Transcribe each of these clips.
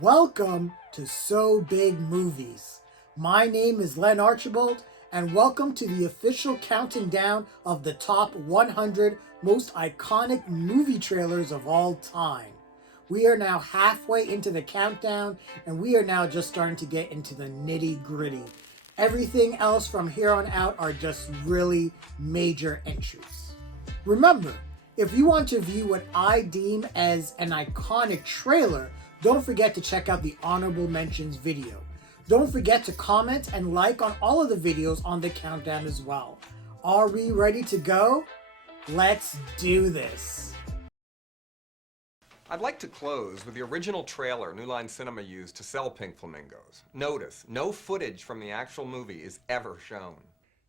Welcome to So Big Movies. My name is Len Archibald, and welcome to the official counting down of the top 100 most iconic movie trailers of all time. We are now halfway into the countdown, and we are now just starting to get into the nitty gritty. Everything else from here on out are just really major entries. Remember, if you want to view what I deem as an iconic trailer, don't forget to check out the honorable mentions video. Don't forget to comment and like on all of the videos on the countdown as well. Are we ready to go? Let's do this. I'd like to close with the original trailer New Line Cinema used to sell Pink Flamingos. Notice, no footage from the actual movie is ever shown.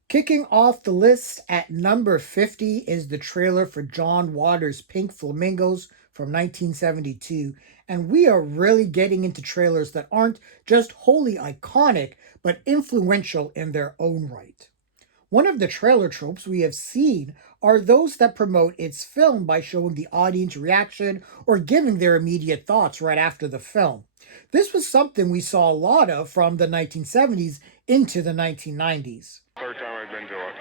Kicking off the list at number 50 is the trailer for John Waters' Pink Flamingos from 1972. And we are really getting into trailers that aren't just wholly iconic, but influential in their own right. One of the trailer tropes we have seen are those that promote its film by showing the audience reaction or giving their immediate thoughts right after the film. This was something we saw a lot of from the 1970s into the 1990s. Third time I've been to it.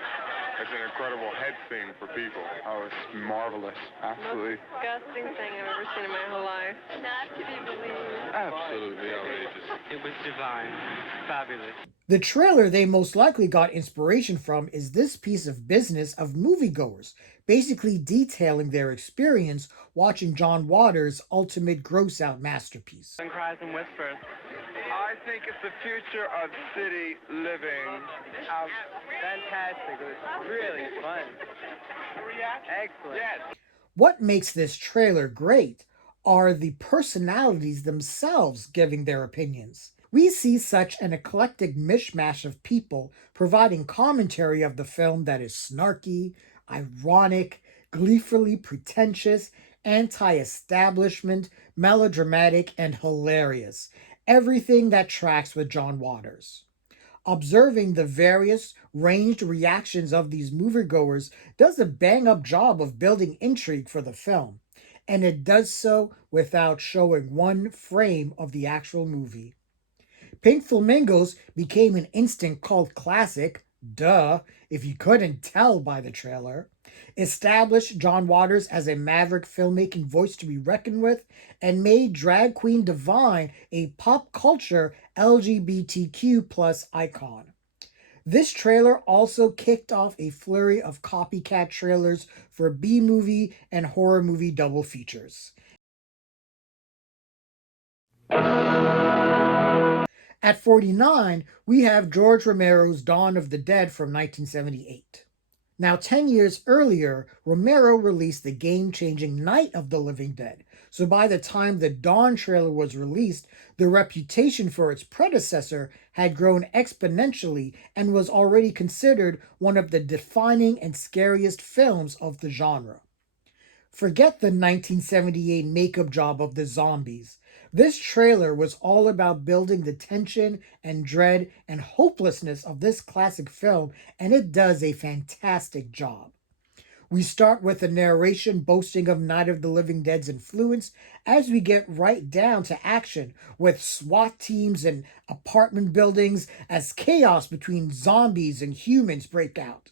It's an incredible head scene for people. Oh, it's marvelous. Absolutely. Most disgusting thing I've ever seen in my whole life. Not to be believed. Absolutely outrageous. It was divine. Fabulous. The trailer they most likely got inspiration from is this piece of business of moviegoers, basically detailing their experience watching John Waters' ultimate gross-out masterpiece. And cries and whispers. I think it's the future of city living. Fantastic. It was really fun. Excellent. Yes. What makes this trailer great are the personalities themselves giving their opinions. We see such an eclectic mishmash of people providing commentary of the film that is snarky, ironic, gleefully pretentious, anti-establishment, melodramatic, and hilarious. Everything that tracks with John Waters. Observing the various ranged reactions of these moviegoers does a bang-up job of building intrigue for the film, and it does so without showing one frame of the actual movie. Pink Flamingos became an instant cult classic, duh, if you couldn't tell by the trailer, established John Waters as a maverick filmmaking voice to be reckoned with, and made drag queen Divine a pop culture LGBTQ plus icon. This trailer also kicked off a flurry of copycat trailers for B-movie and horror movie double features. At 49, we have George Romero's Dawn of the Dead from 1978. Now, 10 years earlier, Romero released the game-changing Night of the Living Dead, so by the time the Dawn trailer was released, the reputation for its predecessor had grown exponentially and was already considered one of the defining and scariest films of the genre. Forget the 1978 makeup job of the zombies. This trailer was all about building the tension and dread and hopelessness of this classic film, and it does a fantastic job. We start with a narration boasting of Night of the Living Dead's influence as we get right down to action with SWAT teams and apartment buildings as chaos between zombies and humans break out.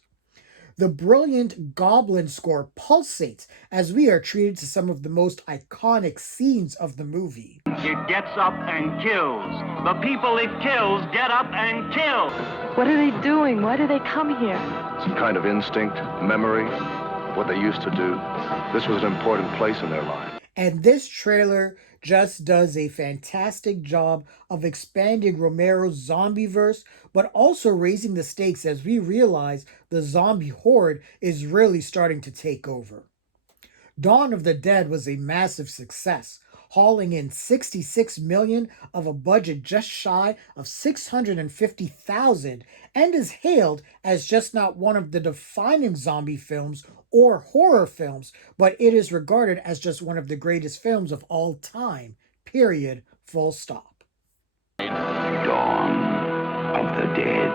The brilliant Goblin score pulsates as we are treated to some of the most iconic scenes of the movie. It gets up and kills. The people it kills get up and kill. What are they doing? Why do they come here? Some kind of instinct, memory, what they used to do. This was an important place in their life. And this trailer just does a fantastic job of expanding Romero's zombieverse, but also raising the stakes as we realize the zombie horde is really starting to take over. Dawn of the Dead was a massive success, hauling in $66 million of a budget just shy of $650,000, and is hailed as just not one of the defining zombie films or horror films, but it is regarded as just one of the greatest films of all time, period, full stop. Dawn of the Dead.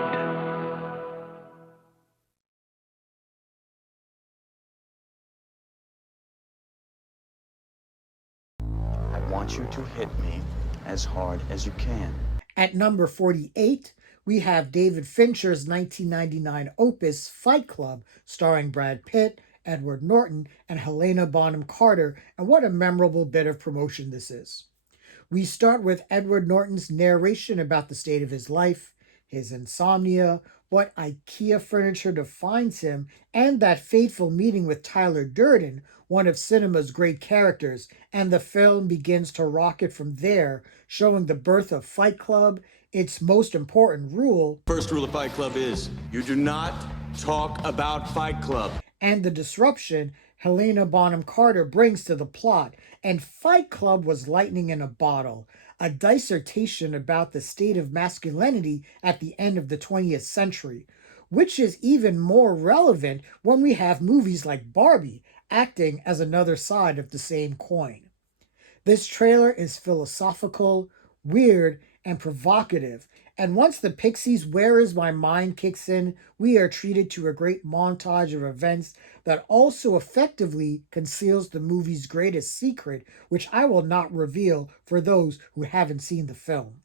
I want you to hit me as hard as you can. At number 48, we have David Fincher's 1999 opus Fight Club, starring Brad Pitt, Edward Norton, and Helena Bonham Carter, and what a memorable bit of promotion this is. We start with Edward Norton's narration about the state of his life, his insomnia, what IKEA furniture defines him, and that fateful meeting with Tyler Durden, one of cinema's great characters, and the film begins to rocket from there, showing the birth of Fight Club, its most important rule. First rule of Fight Club is you do not talk about Fight Club. And the disruption Helena Bonham Carter brings to the plot. And Fight Club was lightning in a bottle, a dissertation about the state of masculinity at the end of the 20th century, which is even more relevant when we have movies like Barbie acting as another side of the same coin. This trailer is philosophical, weird, and provocative, and once the Pixies' Where Is My Mind kicks in, we are treated to a great montage of events that also effectively conceals the movie's greatest secret, which I will not reveal for those who haven't seen the film.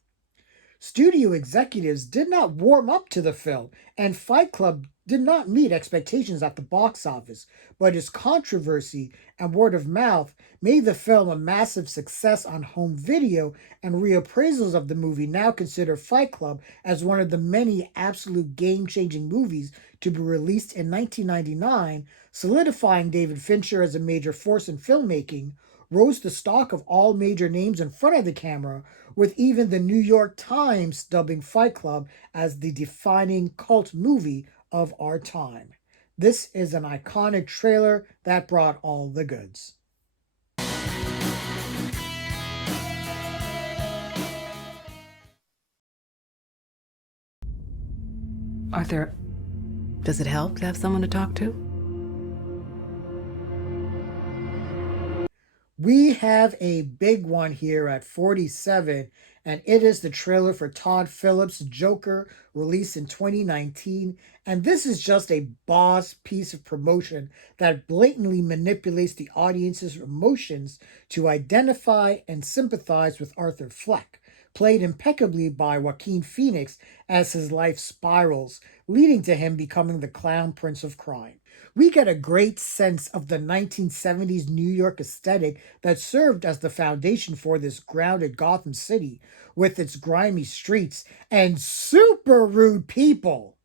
Studio executives did not warm up to the film, and Fight Club did not meet expectations at the box office, but its controversy and word of mouth made the film a massive success on home video, and reappraisals of the movie now consider Fight Club as one of the many absolute game-changing movies to be released in 1999, solidifying David Fincher as a major force in filmmaking, rose the stock of all major names in front of the camera, with even the New York Times dubbing Fight Club as the defining cult movie of our time. This is an iconic trailer that brought all the goods. Arthur, does it help to have someone to talk to? We have a big one here at 47, and it is the trailer for Todd Phillips' Joker, released in 2019. And this is just a boss piece of promotion that blatantly manipulates the audience's emotions to identify and sympathize with Arthur Fleck, played impeccably by Joaquin Phoenix as his life spirals, leading to him becoming the clown prince of crime. We get a great sense of the 1970s New York aesthetic that served as the foundation for this grounded Gotham City, with its grimy streets and super rude people.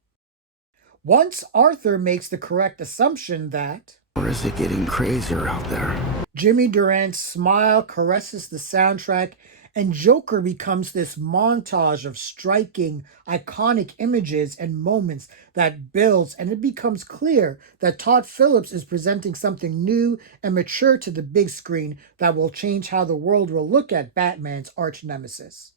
Once Arthur makes the correct assumption that, or is it getting crazier out there? Jimmy Durant's smile caresses the soundtrack, and Joker becomes this montage of striking, iconic images and moments that builds, and it becomes clear that Todd Phillips is presenting something new and mature to the big screen that will change how the world will look at Batman's arch nemesis.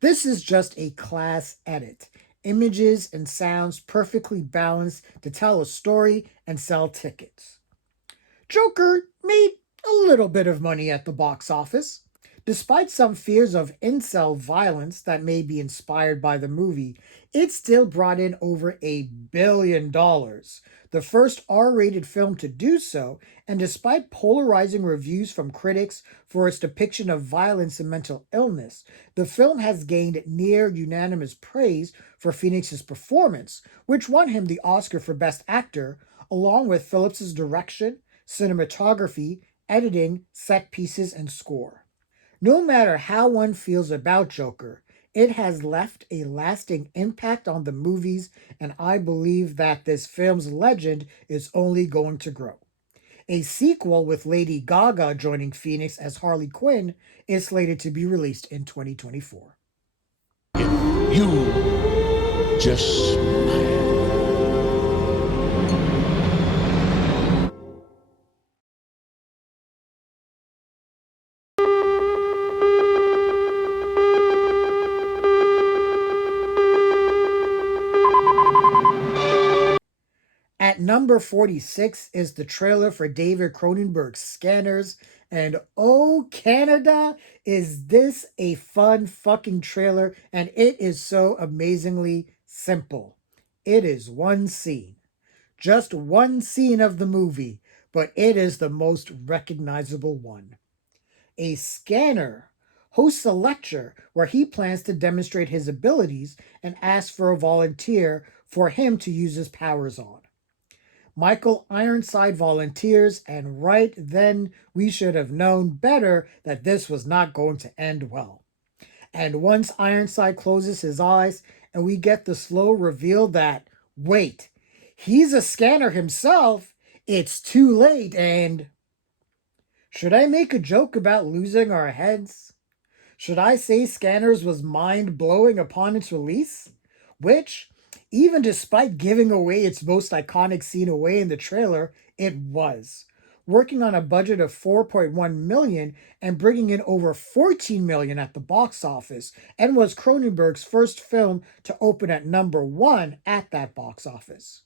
This is just a class edit. Images and sounds perfectly balanced to tell a story and sell tickets. Joker made a little bit of money at the box office. Despite some fears of incel violence that may be inspired by the movie, it still brought in over $1 billion, the first R-rated film to do so, and despite polarizing reviews from critics for its depiction of violence and mental illness, the film has gained near unanimous praise for Phoenix's performance, which won him the Oscar for Best Actor, along with Phillips's direction, cinematography, editing, set pieces, and score. No matter how one feels about Joker, it has left a lasting impact on the movies, and I believe that this film's legend is only going to grow. A sequel with Lady Gaga joining Phoenix as Harley Quinn is slated to be released in 2024. You just smile. At number 46 is the trailer for David Cronenberg's Scanners, and oh Canada, is this a fun fucking trailer, and it is so amazingly simple. It is one scene. Just one scene of the movie, but it is the most recognizable one. A scanner hosts a lecture where he plans to demonstrate his abilities and asks for a volunteer for him to use his powers on. Michael Ironside volunteers, and right then we should have known better that this was not going to end well. And once Ironside closes his eyes and we get the slow reveal that, wait, he's a scanner himself, it's too late. And should I make a joke about losing our heads? Should I say Scanners was mind blowing upon its release? Which, even despite giving away its most iconic scene away in the trailer, it was. Working on a budget of 4.1 million and bringing in over 14 million at the box office, and was Cronenberg's first film to open at #1 at that box office.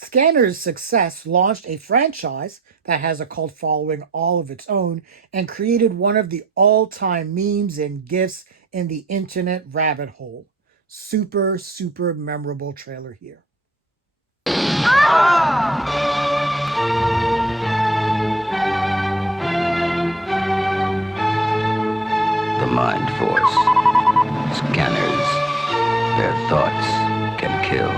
Scanner's success launched a franchise that has a cult following all of its own and created one of the all-time memes and gifs in the internet rabbit hole. Super, super memorable trailer here. The Mind Force. Scanners. Their thoughts can kill.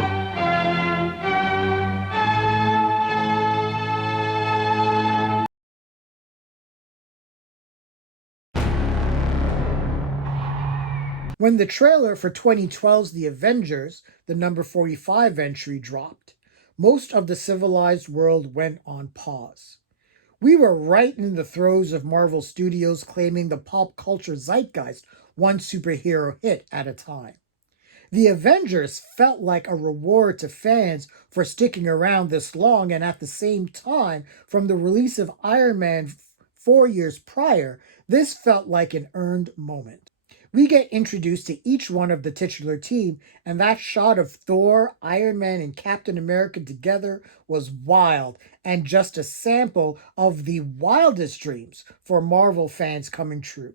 When the trailer for 2012's The Avengers, the #45 entry, dropped, most of the civilized world went on pause. We were right in the throes of Marvel Studios claiming the pop culture zeitgeist one superhero hit at a time. The Avengers felt like a reward to fans for sticking around this long, and at the same time, from the release of Iron Man 4 years prior, this felt like an earned moment. We get introduced to each one of the titular team, and that shot of Thor, Iron Man, and Captain America together was wild, and just a sample of the wildest dreams for Marvel fans coming true.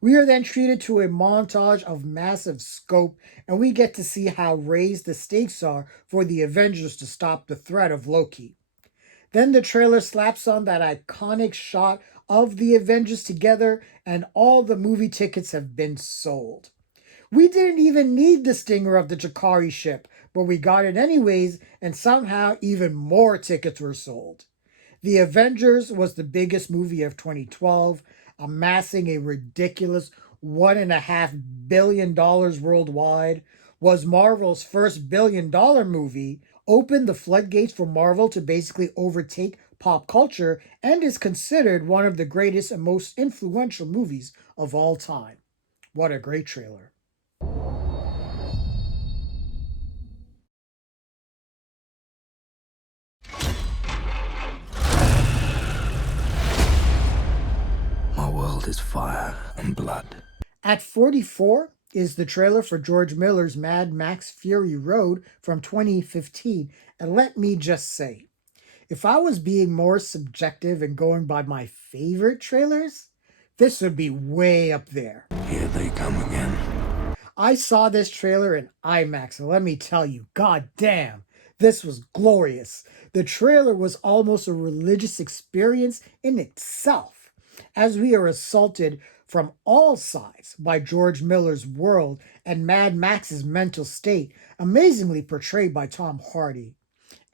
We are then treated to a montage of massive scope, and we get to see how raised the stakes are for the Avengers to stop the threat of Loki. Then the trailer slaps on that iconic shot of the Avengers together, and all the movie tickets have been sold. We didn't even need the stinger of the Chitauri ship, but we got it anyways, and somehow even more tickets were sold. The Avengers was the biggest movie of 2012, amassing a ridiculous $1.5 billion worldwide, was Marvel's first billion-dollar movie, opened the floodgates for Marvel to basically overtake pop culture, and is considered one of the greatest and most influential movies of all time. What a great trailer. My world is fire and blood. At 44 is the trailer for George Miller's Mad Max Fury Road from 2015, and let me just say, if I was being more subjective and going by my favorite trailers, this would be way up there. Here they come again. I saw this trailer in IMAX, and let me tell you, god damn, this was glorious. The trailer was almost a religious experience in itself, as we are assaulted from all sides by George Miller's world and Mad Max's mental state, amazingly portrayed by Tom Hardy.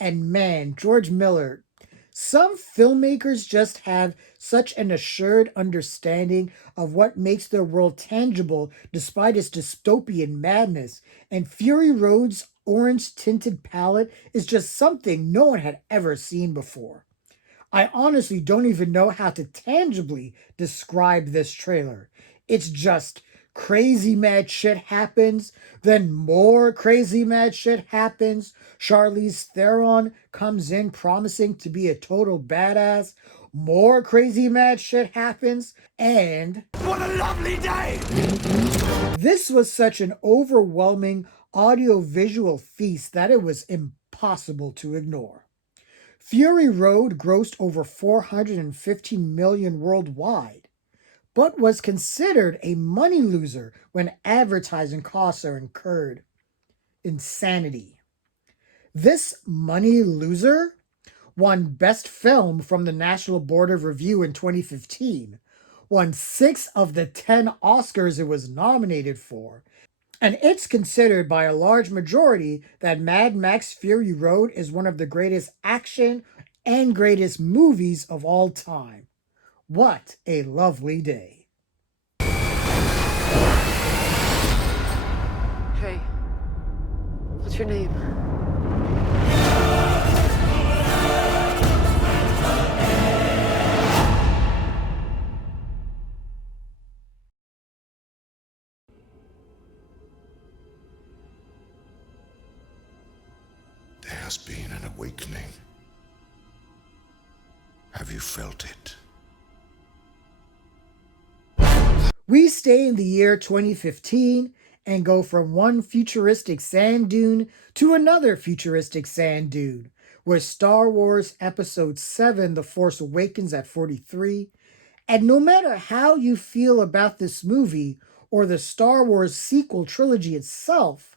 And man, George Miller, some filmmakers just have such an assured understanding of what makes their world tangible despite its dystopian madness, and Fury Road's orange-tinted palette is just something no one had ever seen before. I honestly don't even know how to tangibly describe this trailer. It's just crazy mad shit happens, then more crazy mad shit happens. Charlize Theron comes in promising to be a total badass. More crazy mad shit happens, and What a lovely day! this was such an overwhelming audio-visual feast that it was impossible to ignore. Fury Road grossed over 415 million worldwide, but was considered a money loser when advertising costs are incurred. Insanity. This money loser won Best Film from the National Board of Review in 2015, won 6 of the 10 Oscars it was nominated for, and it's considered by a large majority that Mad Max Fury Road is one of the greatest action and greatest movies of all time. What a lovely day. Hey, what's your name? There has been an awakening. Have you felt it? We stay in the year 2015 and go from one futuristic sand dune to another futuristic sand dune, with Star Wars Episode 7 The Force Awakens at 43. And no matter how you feel about this movie or the Star Wars sequel trilogy itself,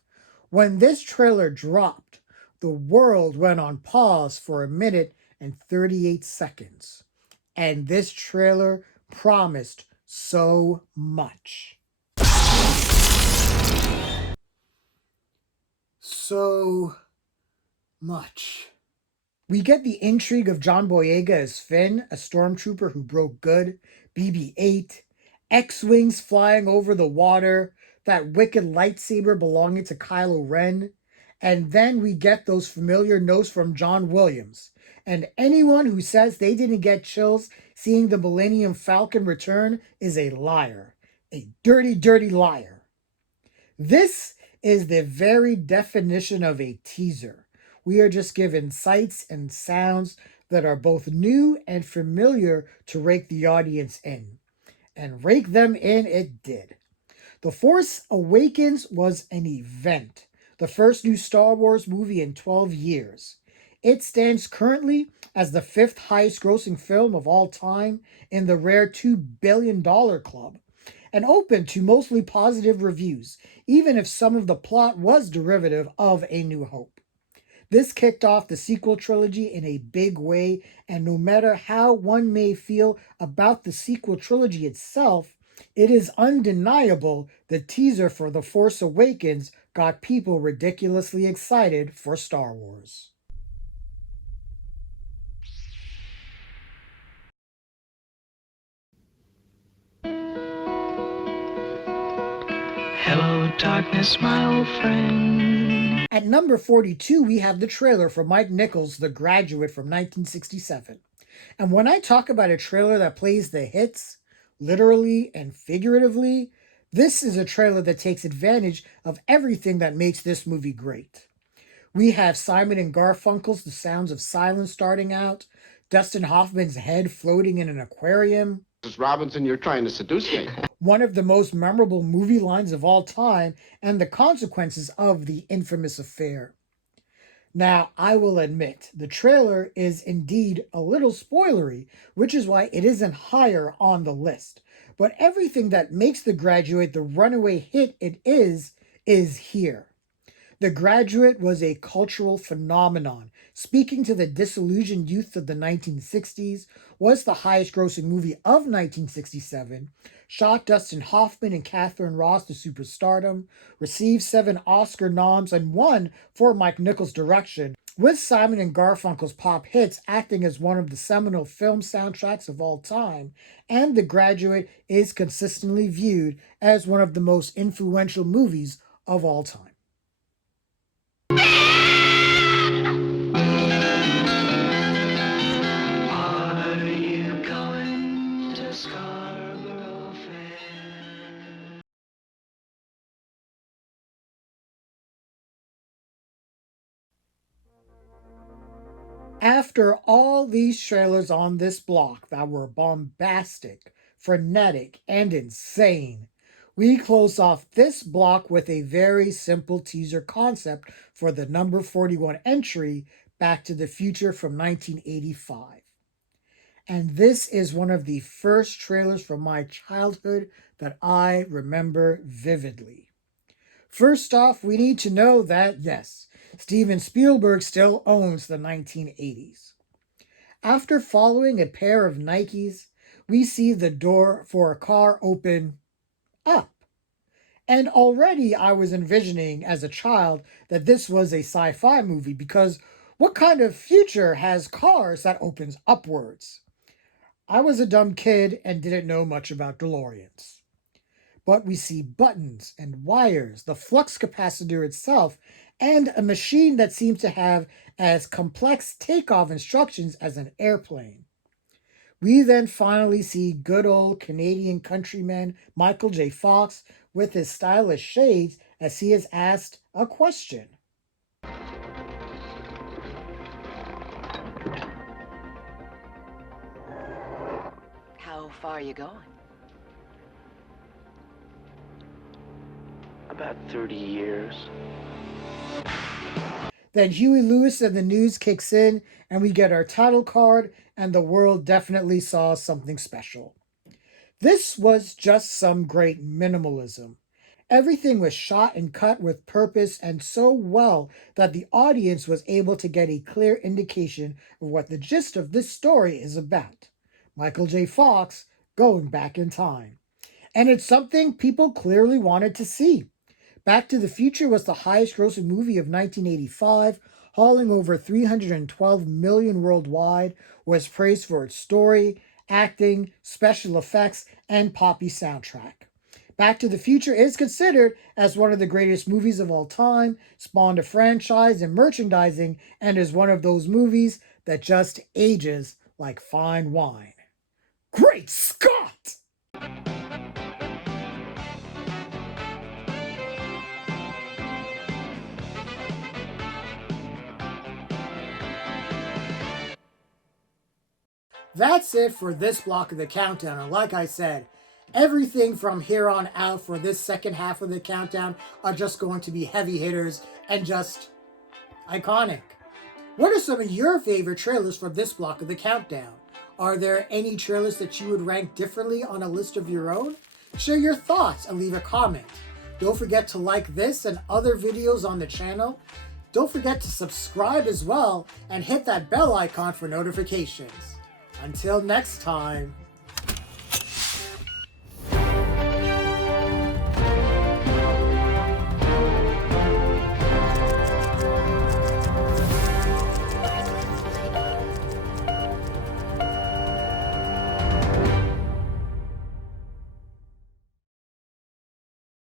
when this trailer dropped, the world went on pause for a minute and 38 seconds. And this trailer promised so much. So much. We get the intrigue of John Boyega as Finn, a stormtrooper who broke good, BB-8, X-Wings flying over the water, that wicked lightsaber belonging to Kylo Ren, and then we get those familiar notes from John Williams. And anyone who says they didn't get chills seeing the Millennium Falcon return is a liar. A dirty, dirty liar. This is the very definition of a teaser. We are just given sights and sounds that are both new and familiar to rake the audience in. And rake them in it did. The Force Awakens was an event, the first new Star Wars movie in 12 years. It stands currently as the 5th highest grossing film of all time in the rare $2 billion club, and open to mostly positive reviews, even if some of the plot was derivative of A New Hope. This kicked off the sequel trilogy in a big way, and no matter how one may feel about the sequel trilogy itself, it is undeniable the teaser for The Force Awakens got people ridiculously excited for Star Wars. Hello, darkness, my old friend. At number 42, we have the trailer for Mike Nichols' The Graduate from 1967. And when I talk about a trailer that plays the hits, literally and figuratively, this is a trailer that takes advantage of everything that makes this movie great. We have Simon and Garfunkel's The Sounds of Silence starting out, Dustin Hoffman's head floating in an aquarium. Mrs. Robinson, you're trying to seduce me. One of the most memorable movie lines of all time, and the consequences of the infamous affair. Now, I will admit, the trailer is indeed a little spoilery, which is why it isn't higher on the list. But everything that makes The Graduate the runaway hit it is here. The Graduate was a cultural phenomenon, speaking to the disillusioned youth of the 1960s, was the highest grossing movie of 1967, shot Dustin Hoffman and Catherine Ross to superstardom, received 7 Oscar noms, and won for Mike Nichols' direction, with Simon and Garfunkel's pop hits acting as one of the seminal film soundtracks of all time, and The Graduate is consistently viewed as one of the most influential movies of all time. After all these trailers on this block that were bombastic, frenetic, and insane, we close off this block with a very simple teaser concept for the number 41 entry, Back to the Future from 1985. And this is one of the first trailers from my childhood that I remember vividly. First off, we need to know that, yes, Steven Spielberg still owns the 1980s. After following a pair of Nikes, we see the door for a car open up. And already I was envisioning as a child that this was a sci-fi movie because what kind of future has cars that opens upwards? I was a dumb kid and didn't know much about DeLoreans. But we see buttons and wires, the flux capacitor itself, and a machine that seems to have as complex takeoff instructions as an airplane. We then finally see good old Canadian countryman Michael J. Fox with his stylish shades as he is asked a question. How far are you going? About 30 years. Then Huey Lewis and the news kicks in, and we get our title card, and the world definitely saw something special. This was just some great minimalism. Everything was shot and cut with purpose and so well that the audience was able to get a clear indication of what the gist of this story is about. Michael J. Fox going back in time. And it's something people clearly wanted to see. Back to the Future was the highest grossing movie of 1985, hauling over $312 million worldwide, was praised for its story, acting, special effects, and poppy soundtrack. Back to the Future is considered as one of the greatest movies of all time, spawned a franchise and merchandising, and is one of those movies that just ages like fine wine. Great Scott! That's it for this block of the countdown, and like I said, everything from here on out for this second half of the countdown are just going to be heavy hitters and just iconic. What are some of your favorite trailers from this block of the countdown? Are there any trailers that you would rank differently on a list of your own? Share your thoughts and leave a comment. Don't forget to like this and other videos on the channel. Don't forget to subscribe as well and hit that bell icon for notifications. Until next time.